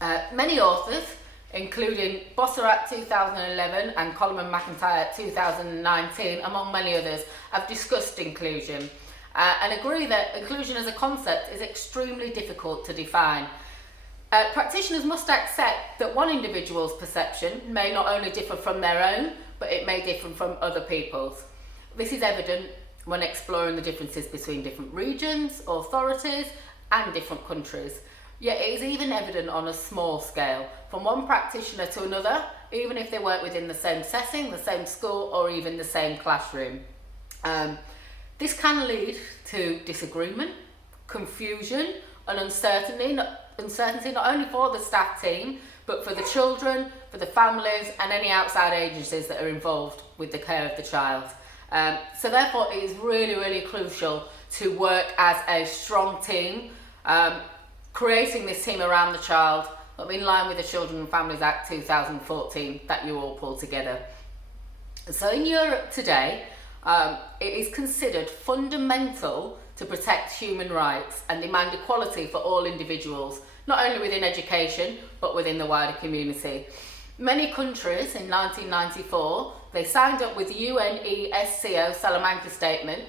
Many authors, including Bosserat 2011 and Coleman McIntyre 2019, among many others, have discussed inclusion and agree that inclusion as a concept is extremely difficult to define. Practitioners must accept that one individual's perception may not only differ from their own, but it may differ from other people's. This is evident when exploring the differences between different regions, authorities, and different countries. Yet it is even evident on a small scale, from one practitioner to another, even if they work within the same setting, the same school, or even the same classroom. This can lead to disagreement, confusion, and uncertainty not only for the staff team, but for the children, for the families, and any outside agencies that are involved with the care of the child. So therefore it is really, really crucial to work as a strong team, creating this team around the child, in line with the Children and Families Act 2014 that you all pulled together. So in Europe today, it is considered fundamental to protect human rights and demand equality for all individuals, not only within education, but within the wider community. Many countries in 1994, they signed up with the UNESCO Salamanca Statement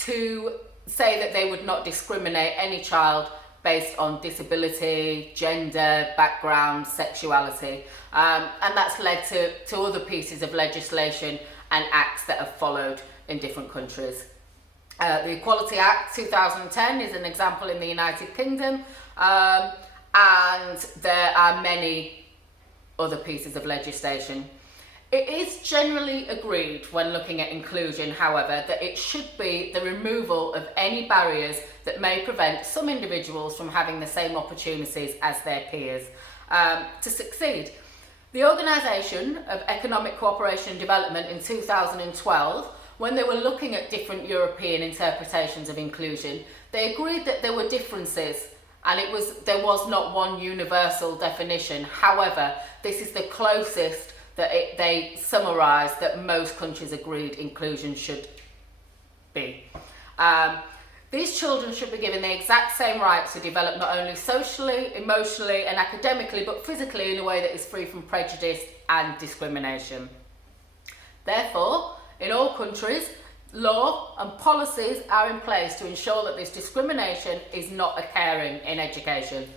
to say that they would not discriminate any child based on disability, gender, background, sexuality. And that's led to other pieces of legislation and acts that have followed in different countries. The Equality Act 2010 is an example in the United Kingdom, and there are many other pieces of legislation. It is generally agreed when looking at inclusion, however, that it should be the removal of any barriers that may prevent some individuals from having the same opportunities as their peers to succeed. The Organisation of Economic Cooperation and Development in 2012, when they were looking at different European interpretations of inclusion, they agreed that there were differences and there was not one universal definition. However, this is the closest that they summarised that most countries agreed inclusion should be. These children should be given the exact same rights to develop not only socially, emotionally and academically, but physically in a way that is free from prejudice and discrimination. Therefore, in all countries, law and policies are in place to ensure that this discrimination is not occurring in education.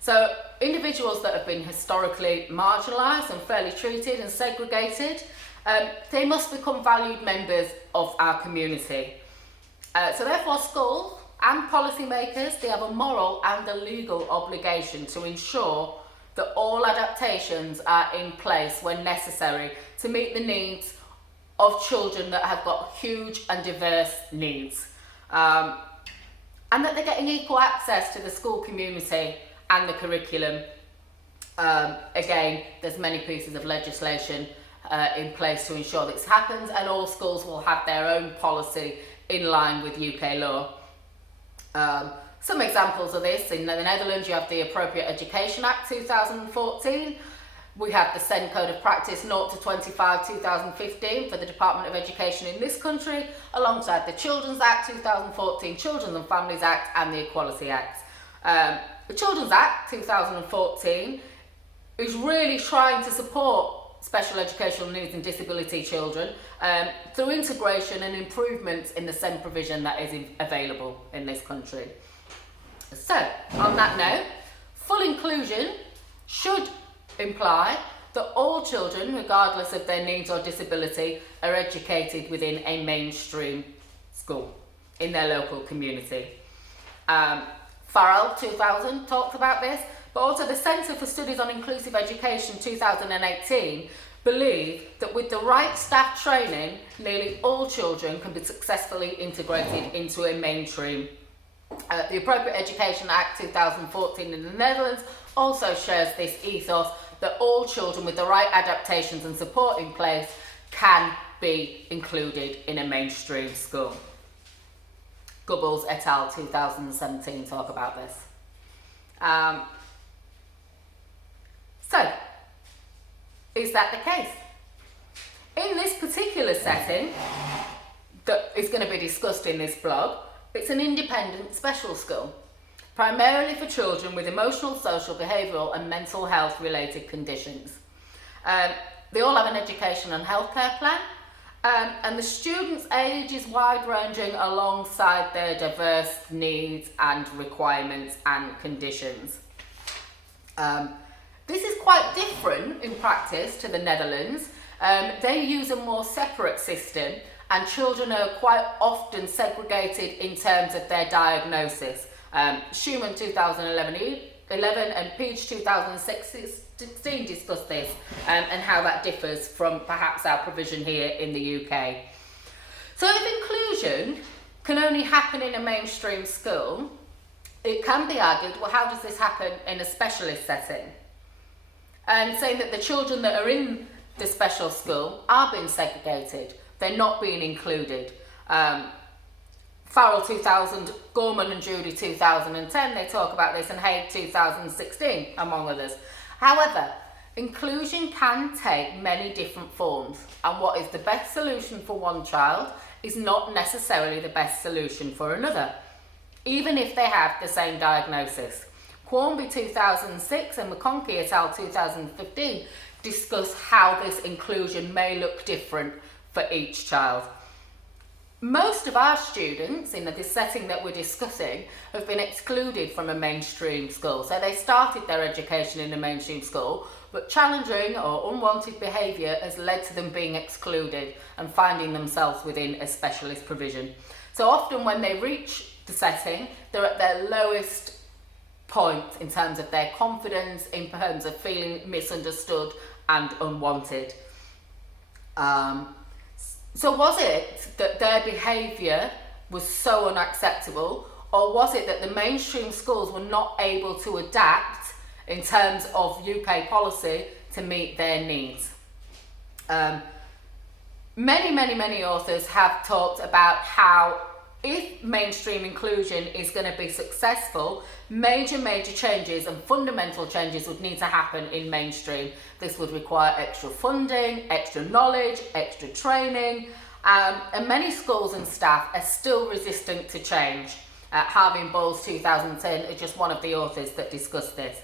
So individuals that have been historically marginalised, unfairly treated and segregated, they must become valued members of our community. So therefore schools and policymakers, they have a moral and a legal obligation to ensure that all adaptations are in place when necessary to meet the needs of children that have got huge and diverse needs. And that they're getting equal access to the school community and the curriculum. Again, there's many pieces of legislation in place to ensure this happens, and all schools will have their own policy in line with UK law. Some examples of this: in the Netherlands you have the Appropriate Education Act 2014, we have the SEND Code of Practice 0 to 25 2015 for the Department of Education in this country, alongside the Children's Act 2014, Children and Families Act and the Equality Act. The Children's Act 2014 is really trying to support special educational needs and disability children through integration and improvements in the SEND provision that is available in this country. So, on that note, full inclusion should imply that all children, regardless of their needs or disability, are educated within a mainstream school in their local community. Farrell 2000 talked about this, but also the Centre for Studies on Inclusive Education 2018 believe that with the right staff training, nearly all children can be successfully integrated into a mainstream. The Appropriate Education Act 2014 in the Netherlands also shares this ethos that all children with the right adaptations and support in place can be included in a mainstream school. Gubbles et al. 2017 talk about this. So, is that the case? In this particular setting that is going to be discussed in this blog, it's an independent special school. primarily for children with emotional, social, behavioural and mental health related conditions. They all have an education and healthcare plan, and the students' age is wide-ranging alongside their diverse needs and requirements and conditions. This is quite different in practice to the Netherlands. They use a more separate system, and children are quite often segregated in terms of their diagnosis. Schumann 2011 and Peach 2016 discussed this and how that differs from perhaps our provision here in the UK. So if inclusion can only happen in a mainstream school, it can be argued, well, how does this happen in a specialist setting? And saying that the children that are in the special school are being segregated, they're not being included. Farrell 2000, Gorman and Judy 2010, they talk about this, and Haig 2016, among others. However, inclusion can take many different forms, and what is the best solution for one child is not necessarily the best solution for another, even if they have the same diagnosis. Quarmby 2006 and McConkey et al. 2015 discuss how this inclusion may look different for each child. Most of our students in this setting that we're discussing have been excluded from a mainstream school. So they started their education in a mainstream school, but challenging or unwanted behaviour has led to them being excluded and finding themselves within a specialist provision. So often when they reach the setting, they're at their lowest point in terms of their confidence, in terms of feeling misunderstood and unwanted. So was it that their behaviour was so unacceptable, or was it that the mainstream schools were not able to adapt in terms of UK policy to meet their needs? Many authors have talked about how if mainstream inclusion is going to be successful, major changes and fundamental changes would need to happen in mainstream. This would require extra funding, extra knowledge, extra training, and many schools and staff are still resistant to change. Harvey and Bowles 2010 are just one of the authors that discussed this.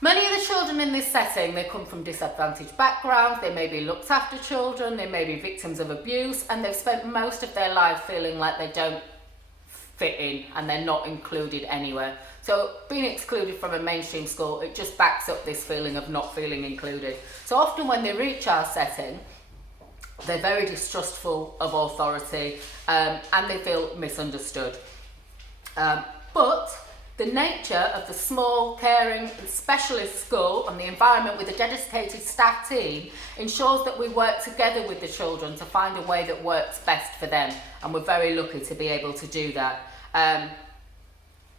Many of the children in this setting, they come from disadvantaged backgrounds, they may be looked after children, they may be victims of abuse, and they've spent most of their life feeling like they don't fit in and they're not included anywhere. So being excluded from a mainstream school, it just backs up this feeling of not feeling included. So often when they reach our setting, they're very distrustful of authority and they feel misunderstood. But the nature of the small, caring, specialist school and the environment with a dedicated staff team ensures that we work together with the children to find a way that works best for them, and we're very lucky to be able to do that.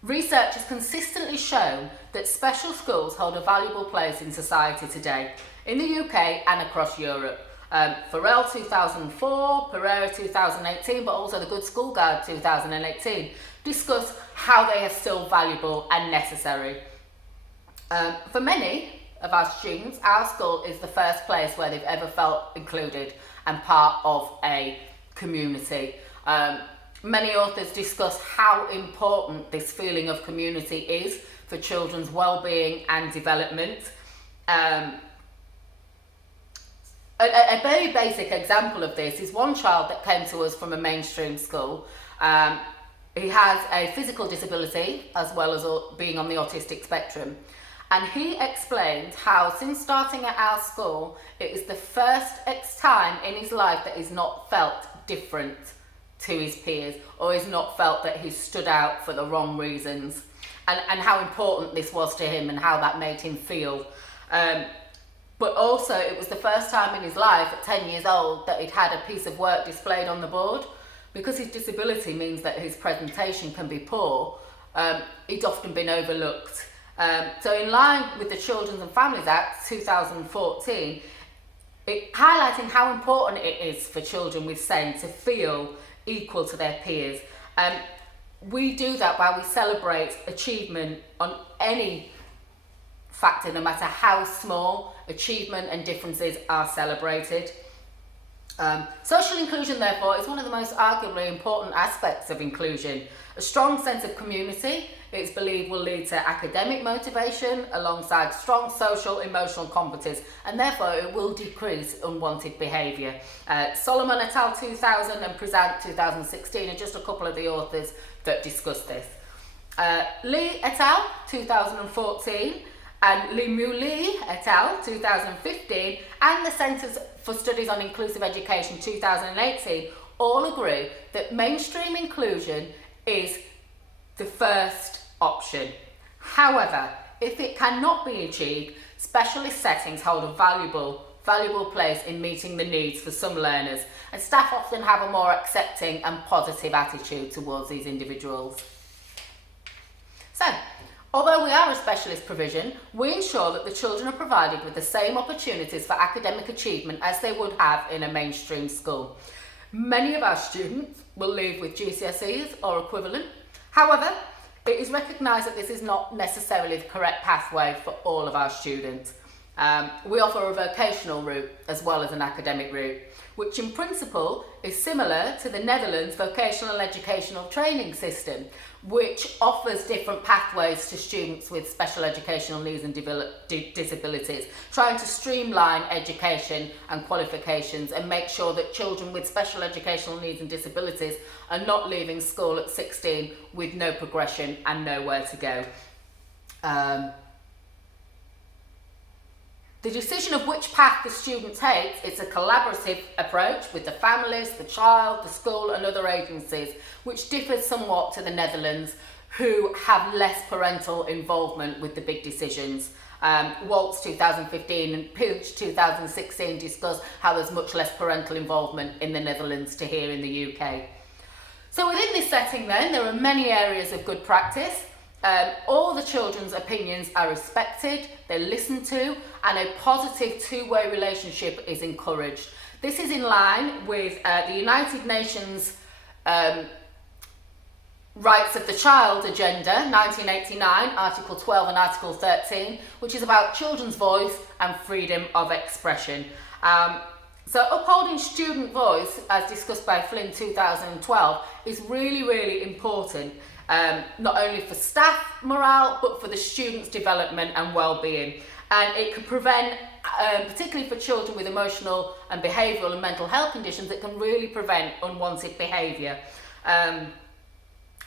Research has consistently shown that special schools hold a valuable place in society today, in the UK and across Europe. Farrell 2004, Pereira 2018, but also the Good School Guide 2018 discuss how they are still valuable and necessary. For many of our students, our school is the first place where they've ever felt included and part of a community. Many authors discuss how important this feeling of community is for children's well-being and development. A very basic example of this is one child that came to us from a mainstream school. He has a physical disability as well as being on the autistic spectrum. And he explained how since starting at our school, it is the first time in his life that he's not felt different to his peers, or he's not felt that he stood out for the wrong reasons, and how important this was to him and how that made him feel. But also it was the first time in his life at 10 years old that he'd had a piece of work displayed on the board. Because his disability means that his presentation can be poor, he'd often been overlooked. So in line with the Children's and Families Act 2014, highlighting how important it is for children with SEND to feel equal to their peers. We do that while we celebrate achievement on any factor, no matter how small, achievement and differences are celebrated. Social inclusion, therefore, is one of the most arguably important aspects of inclusion. A strong sense of community it's believed will lead to academic motivation alongside strong social emotional competence, and therefore it will decrease unwanted behaviour. Solomon et al. 2000 and Prezant 2016 are just a couple of the authors that discuss this. Lee et al. 2014 and Limuli et al. 2015 and the Centres for Studies on Inclusive Education 2018 all agree that mainstream inclusion is the first option. However, if it cannot be achieved, specialist settings hold a valuable place in meeting the needs for some learners, and staff often have a more accepting and positive attitude towards these individuals. So, although we are a specialist provision, we ensure that the children are provided with the same opportunities for academic achievement as they would have in a mainstream school. Many of our students will leave with GCSEs or equivalent. However, it is recognised that this is not necessarily the correct pathway for all of our students. We offer a vocational route as well as an academic route, which in principle is similar to the Netherlands vocational educational training system, which offers different pathways to students with special educational needs and disabilities, trying to streamline education and qualifications and make sure that children with special educational needs and disabilities are not leaving school at 16 with no progression and nowhere to go. The decision of which path the student takes is a collaborative approach with the families, the child, the school and other agencies, which differs somewhat to the Netherlands, who have less parental involvement with the big decisions. Waltz 2015 and Pilch 2016 discuss how there's much less parental involvement in the Netherlands to here in the UK. So within this setting then, there are many areas of good practice. All the children's opinions are respected, they're listened to, and a positive two-way relationship is encouraged. This is in line with the United Nations Rights of the Child Agenda, 1989, Article 12 and Article 13, which is about children's voice and freedom of expression. So upholding student voice, as discussed by Flynn 2012, is really, really important. Not only for staff morale, but for the students' development and well-being. And it can prevent, particularly for children with emotional and behavioural and mental health conditions, it can really prevent unwanted behaviour.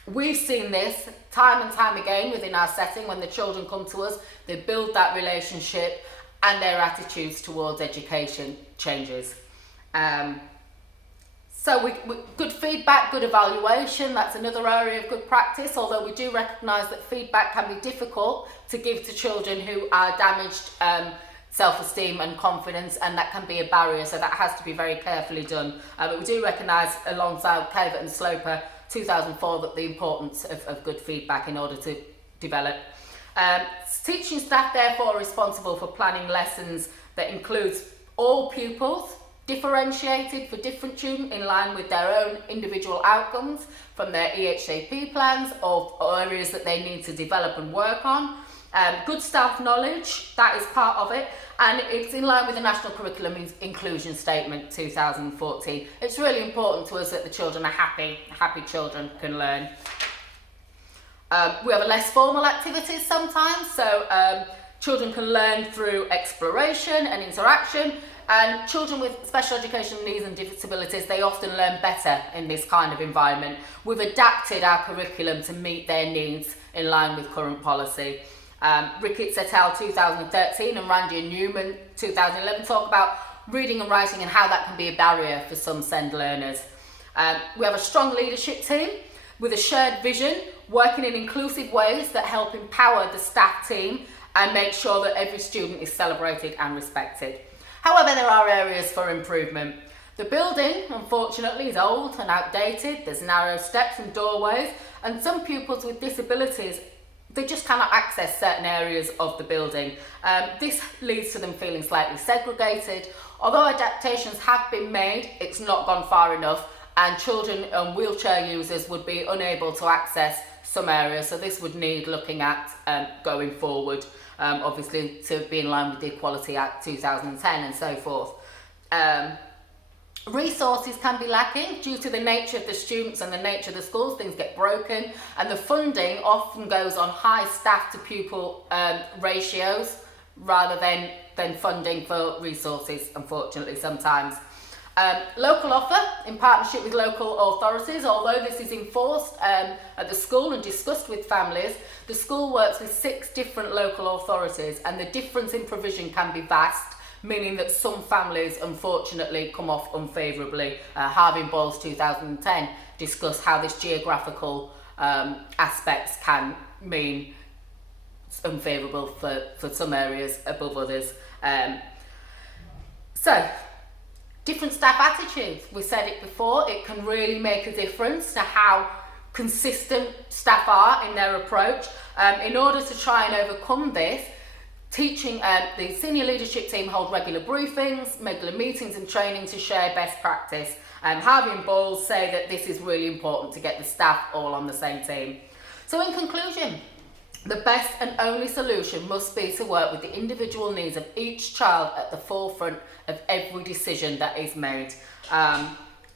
We've seen this time and time again within our setting. When the children come to us, they build that relationship and their attitudes towards education changes. So good feedback, good evaluation, that's another area of good practice, although we do recognise that feedback can be difficult to give to children who are damaged self-esteem and confidence, and that can be a barrier, so that has to be very carefully done. But we do recognise, alongside Cavett and Sloper 2004, that the importance of good feedback in order to develop. Teaching staff therefore are responsible for planning lessons that includes all pupils, differentiated for different students in line with their own individual outcomes from their EHCP plans or areas that they need to develop and work on. Good staff knowledge, that is part of it, and it's in line with the National Curriculum Inclusion Statement 2014. It's really important to us that the children are happy children can learn. We have less formal activities sometimes, so children can learn through exploration and interaction. And children with special educational needs and disabilities, they often learn better in this kind of environment. We've adapted our curriculum to meet their needs in line with current policy. Ricketts et al. 2013 and Randy and Newman 2011 talk about reading and writing and how that can be a barrier for some SEND learners. We have a strong leadership team with a shared vision, working in inclusive ways that help empower the staff team and make sure that every student is celebrated and respected. However, there are areas for improvement. The building, unfortunately, is old and outdated. There's narrow steps and doorways, and some pupils with disabilities, they just cannot access certain areas of the building. This leads to them feeling slightly segregated. Although adaptations have been made, it's not gone far enough, and children and wheelchair users would be unable to access some areas, so this would need looking at going forward. Obviously to be in line with the Equality Act 2010 and so forth. Resources can be lacking due to the nature of the students and the nature of the schools. Things get broken, and the funding often goes on high staff to pupil ratios rather than funding for resources, unfortunately, sometimes. Local offer in partnership with local authorities. Although this is enforced at the school and discussed with families, the school works with 6 different local authorities, and the difference in provision can be vast, meaning that some families unfortunately come off unfavourably. Harvey Balls 2010 discussed how this geographical aspects can mean unfavourable for some areas above others. So, different staff attitudes. We said it before, it can really make a difference to how consistent staff are in their approach. In order to try and overcome this, the senior leadership team hold regular briefings, regular meetings and training to share best practice. Harvey and Balls say that this is really important to get the staff all on the same team. So in conclusion, the best and only solution must be to work with the individual needs of each child at the forefront of every decision that is made. A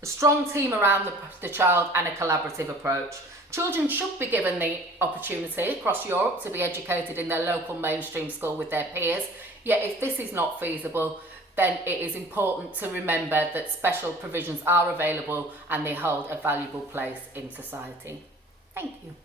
strong team around the child and a collaborative approach. Children should be given the opportunity across Europe to be educated in their local mainstream school with their peers. Yet if this is not feasible, then it is important to remember that special provisions are available and they hold a valuable place in society. Thank you.